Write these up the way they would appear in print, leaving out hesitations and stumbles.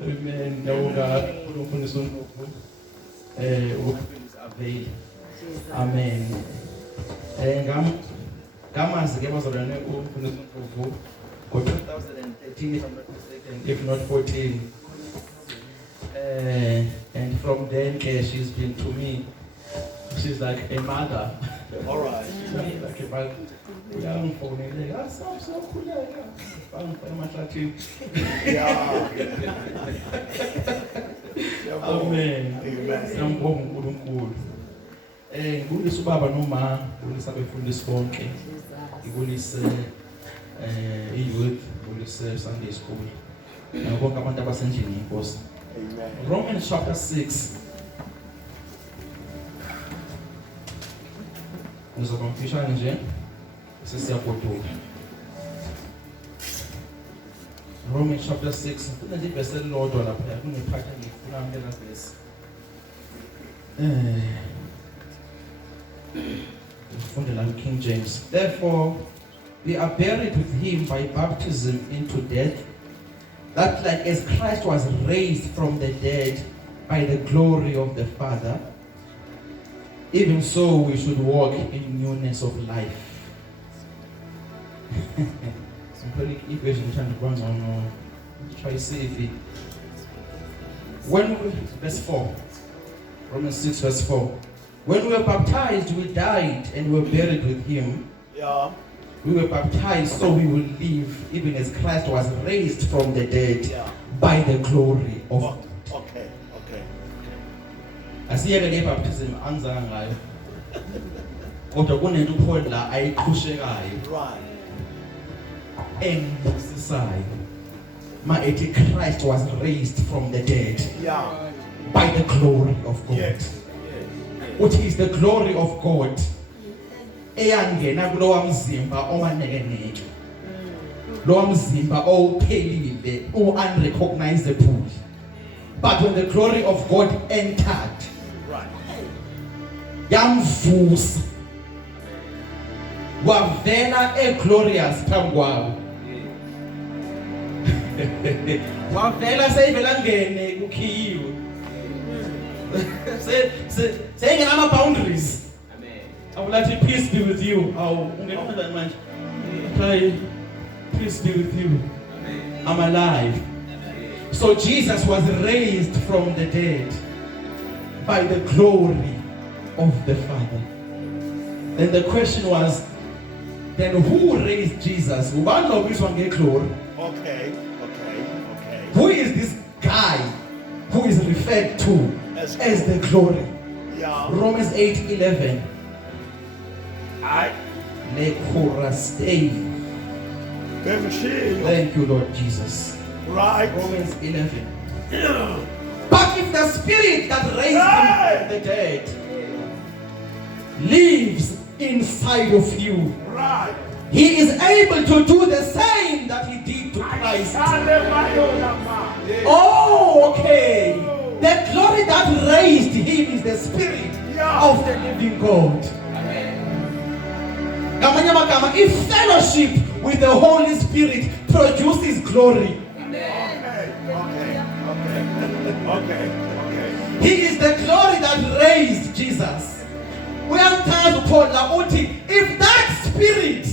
Amen. Nawuka umfundisi uNdlovu avail. Amen. Ngamazi ke bazalwane umfundisi uNdlovu ngo-2013 if I'm not mistaken, if not 14. And from then she's been to me. She's like a mother. All right. Like a mother. Young phone and like, so cool. Yeah. Amen. Siyambonga uNkulunkulu. Ngibulisa ubaba noma, ngibulisa abefundisi bonke. Ngibulisa youth, ngibulisa Sunday school. Ngibonga abantu abasendlini inkosi. Amen. Romans chapter 6. Ngizokumbisha nje sesiyagoduka. Romans chapter 6 kunale verse elilodwa lapha kunephatha ngifuna ngela verse. Ngifundela King James. Therefore we are buried with him by baptism into death, that like as Christ was raised from the dead by the glory of the Father, even so we should walk in newness of life. Simply equation try to see if it. Verse 4. Romans 6 verse 4. When we were baptized, we died and were buried with him. Yeah. We were baptized so we will live, even as Christ was raised from the dead by the glory of God. Okay. Asiyeke le baptism anzanga ngayo. Kodwa kunento uPaul la ayiqhushekayo. Right. Enbusisayo. Ethi Christ was raised from the dead. Yeah. By the glory of God. Yes. Which is the glory of God. Eyangena kulowa mzimba omanekeneke. Lowa mzimba ophelile, unrecognizable. But when the glory of God entered, yamvusa wavela glorious phambi kwabo. Wavela seyivela ngene kukhiyiwe. Saying ama boundaries. Amen. I would like to peace be with you. Ungenza manje. Pray, peace be with you. Amen. I'm alive. Amen. So Jesus was raised from the dead by the glory of the Father. Then the question was, then who raised Jesus? Glory. Okay. Who is this guy who is referred to as the glory? Yeah. Romans 8:11. Thank you, Lord Jesus. Right. Romans 11. But if the spirit that raised him from the dead lives inside of you, right, he is able to do the same that he did to Christ. Oh, okay. The glory that raised him is the spirit of the living God. Amen. If fellowship with the Holy Spirit produces glory, okay. He is the glory that raised Jesus. We have time to call Lauti. If that spirit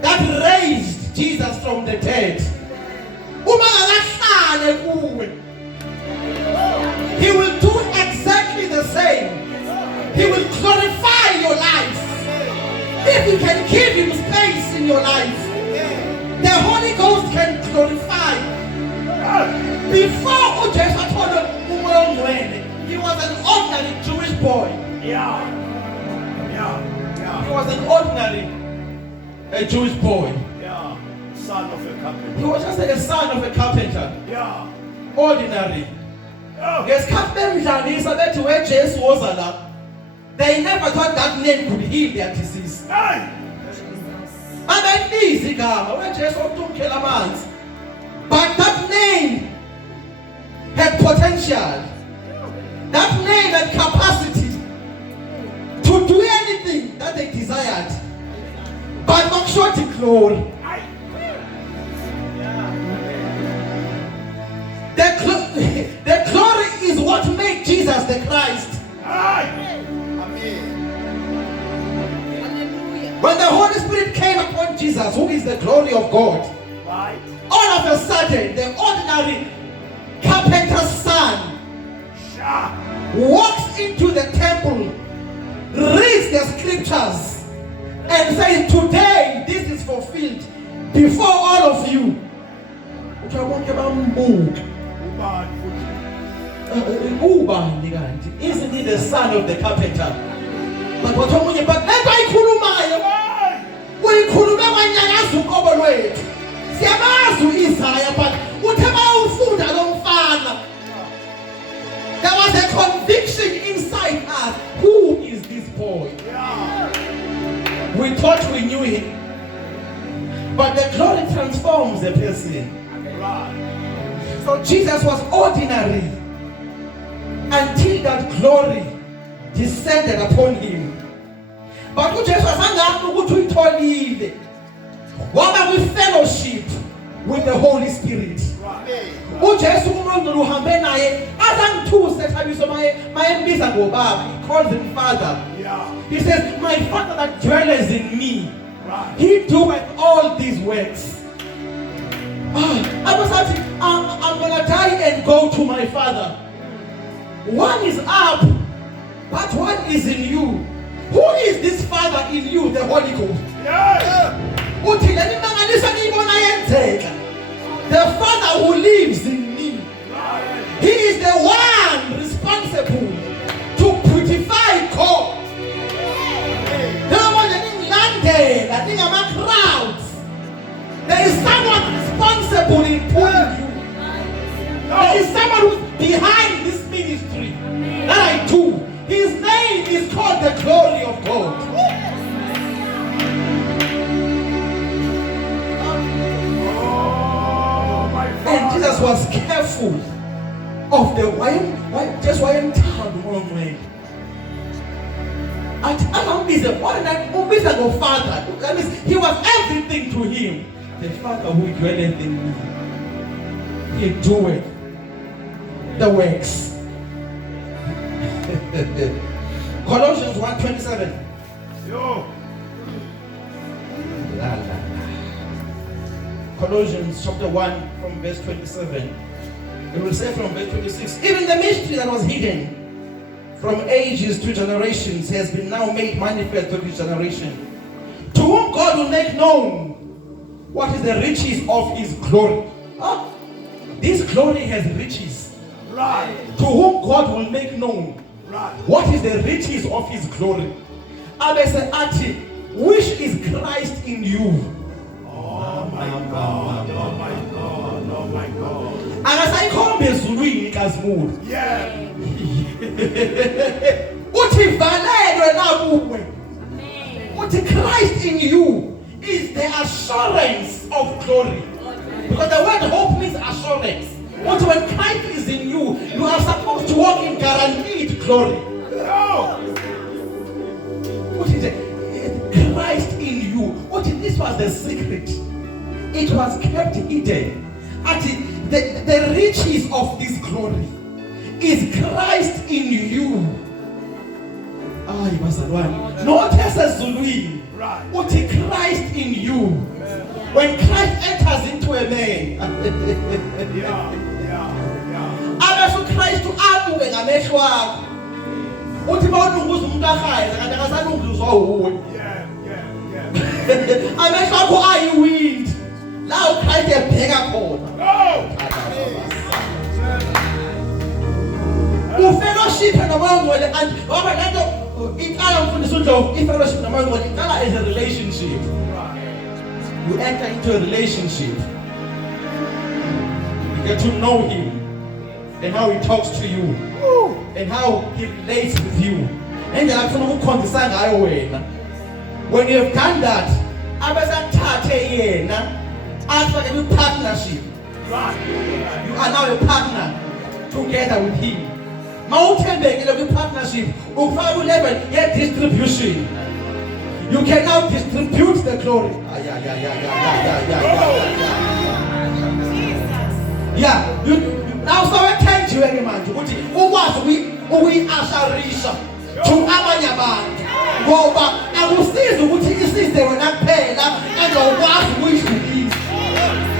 that raised Jesus from the dead, he will do exactly the same. He will glorify your life. If you can give him space in your life, the Holy Ghost can glorify. Before he was an ordinary Jewish boy. He was an ordinary Jewish boy. Son of a carpenter. He was just like a son of a carpenter. Ordinary. They never thought that name could heal their disease. And then easy when Jesus don't kill a man. But that name had potential. That name had capacity to do anything that they desired. But not short the glory. The glory is what made Jesus the Christ. When the Holy Spirit came upon Jesus, who is the glory of God, all of a sudden, the ordinary carpenter's son walks into the temple, reads the scriptures, and says, today this is fulfilled before all of you. Isn't he the son of the carpenter? But what there was a conviction inside us. Who is this boy? We thought we knew him. But the glory transforms a person. So Jesus was ordinary until that glory descended upon him. But Jesus was with fellowship with the Holy Spirit. He calls him Father. He says, my Father that dwells in me, he doeth all these works. I'm going to die and go to my Father. One is up, but one is in you. Who is this Father in you? The Holy Ghost. The Father who lives in me. He is the one responsible to purify God. There is someone responsible in pulling you. There is someone who's behind this ministry that I do. His name is called the glory of God. And Jesus was careful of the why wrong way. Father. That means he was everything to him. The Father who dwelleth in me, he doeth the works. Colossians 1:27. Colossians chapter 1 from verse 27. It will say from verse 26, even the mystery that was hidden from ages to generations has been now made manifest to this generation, to whom God will make known what is the riches of his glory. This glory has riches. Right. To whom God will make known what is the riches of his glory. Which is Christ in you. Oh my God, oh my God, oh my God. Yeah. Christ in you is the assurance of glory. Because the word hope means assurance. But when Christ is in you, you are supposed to walk in guaranteed glory. What is it? Christ in you. This was the secret. It was kept hidden. The riches of this glory is Christ in you. Notice as Zuluin. What is Christ in you? When Christ enters into a man, Christ to now Christ is bigger code. Fellowship and among one and fellowship among one is a relationship. You enter into a relationship. You get to know him and how he talks to you and how he relates with you. And when you have done that, after a new partnership, you are now a partner together with him. Mountain partnership, distribution. You can now distribute the glory. Now sewethenjiwe ke manje ukuthi ukwazi ukuyi-asharisha to abanye abantu. Ngoba akusizi ukuthi isize wena kuphela engawukwazi ukuyidlulisa.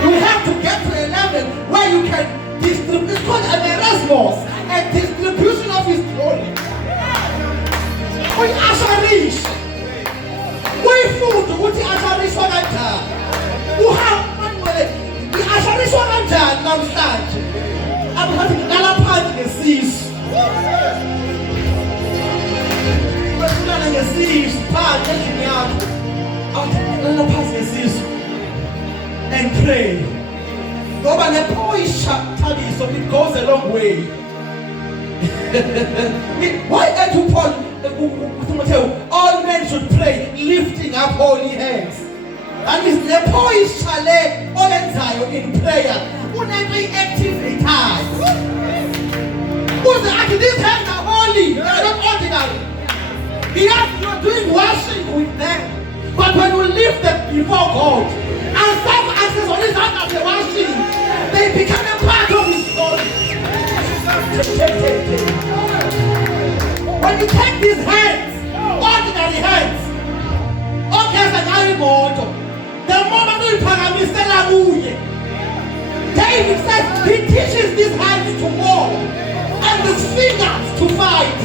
You have to get to a level where you can distribute. It's called an Erasmus, a distribution of his glory. Uyi-asharisha. Uyifunde ukuthi i-asharishwa kanjani. I-asharishwa kanjani namhlanje. Abantu ngilala phansi ngesisu. Ngilala ngesisu phansi endlini yakho. Ngilala phansi ngesisu. And pray. Ngoba nepoyishathaliso, it goes a long way. Why to Paul, all men should pray, lifting up holy hands. And it's the poise chale olenzayo in prayer. Unentry activity time. These hands are holy, they are not ordinary. Yes, you are doing worship with them. But when you lift them before God, and some access on his hand of the worship, they become a part of his glory. When you take these hands, ordinary hands, okay, it's an animal. The moment we paramisela kuye, David says he teaches these hands to war and his fingers to fight.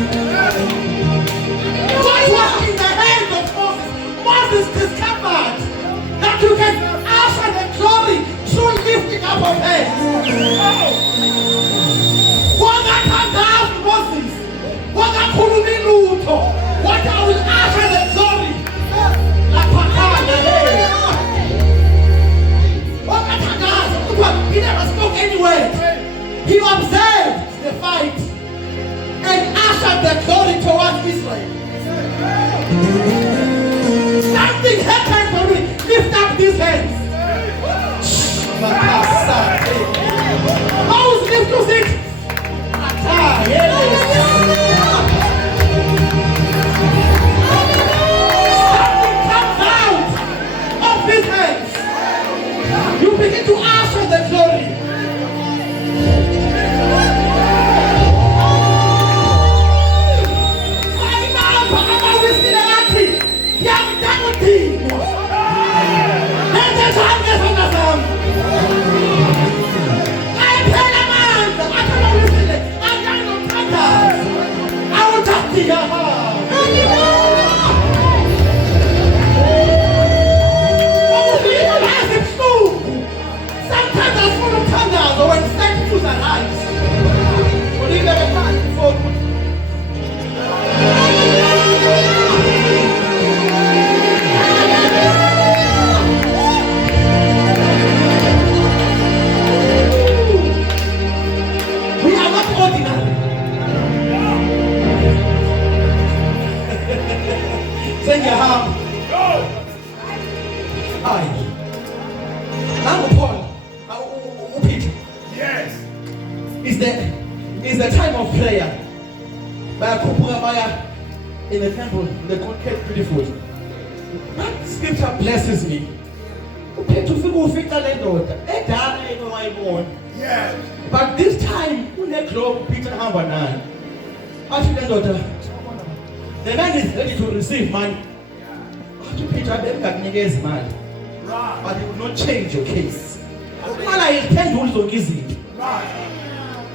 What was in the hands of Moses? Moses discovered that you can usher the glory through lifting up of hands. Moses, what I will usher the glory. He never spoke any word. He observed the fight and ushered the glory towards Israel. Something happened when we lift up these hands. Moses lift us it. Something comes out of these hands. You begin to usher the glory. It's the time of prayer. In the temple, the content beautiful. That scripture blesses me. Yes. But this time, Peter Hambanan. The man is ready to receive money. Peter money. But he will not change your case.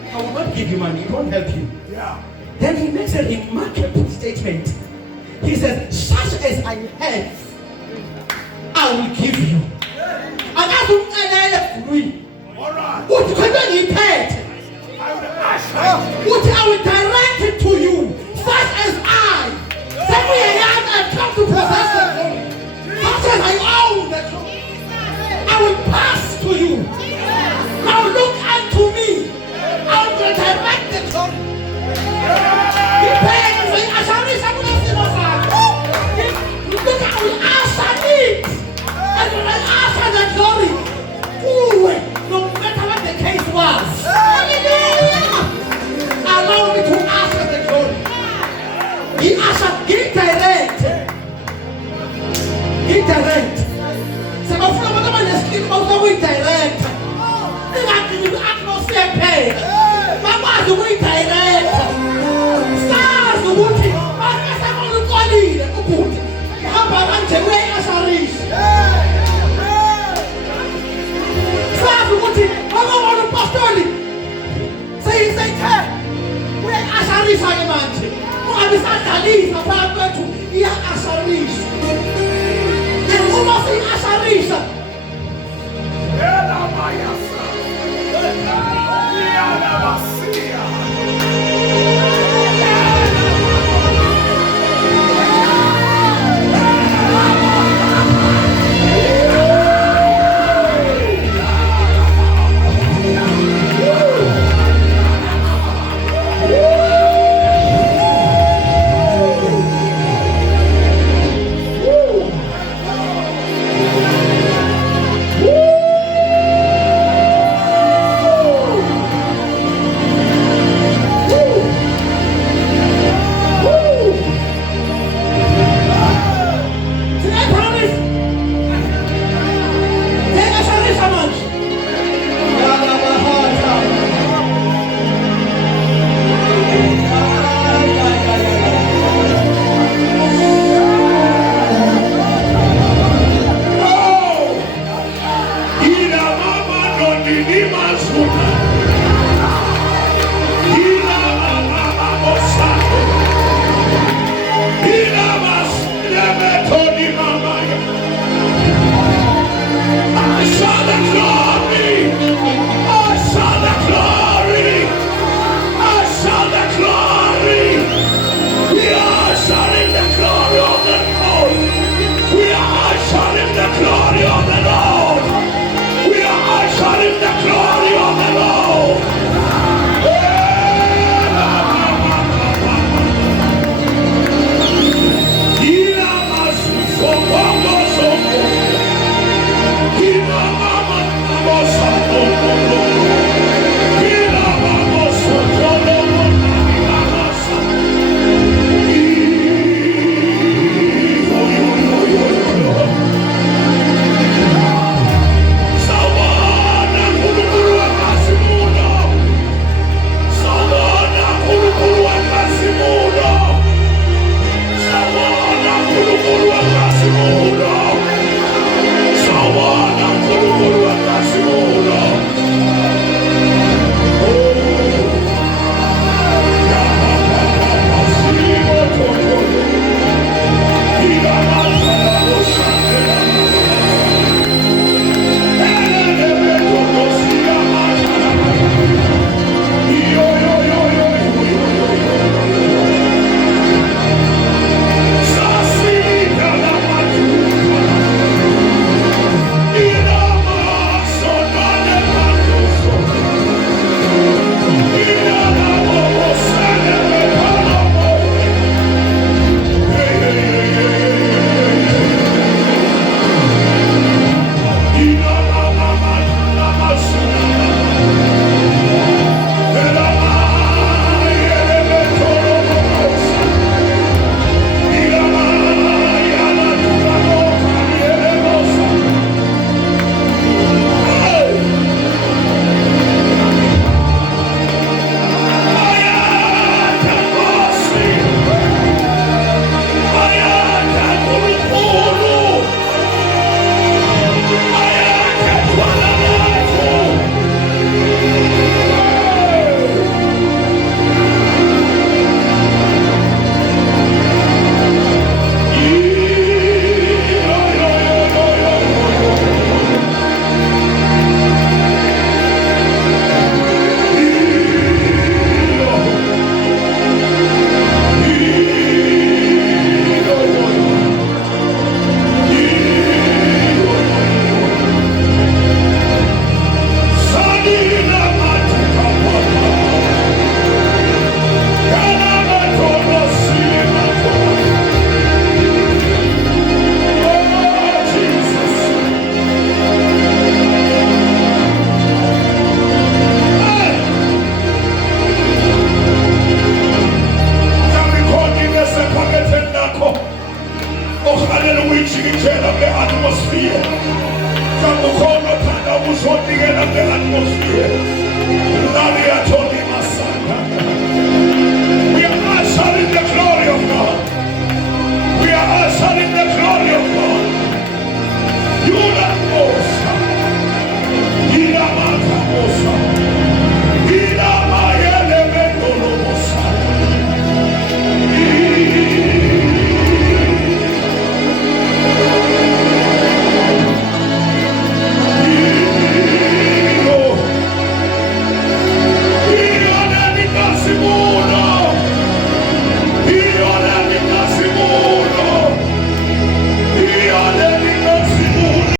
I will not give you money, it won't help you. Yeah. Then he makes a remarkable statement. He says, such as I have, I will give you. And that's what I will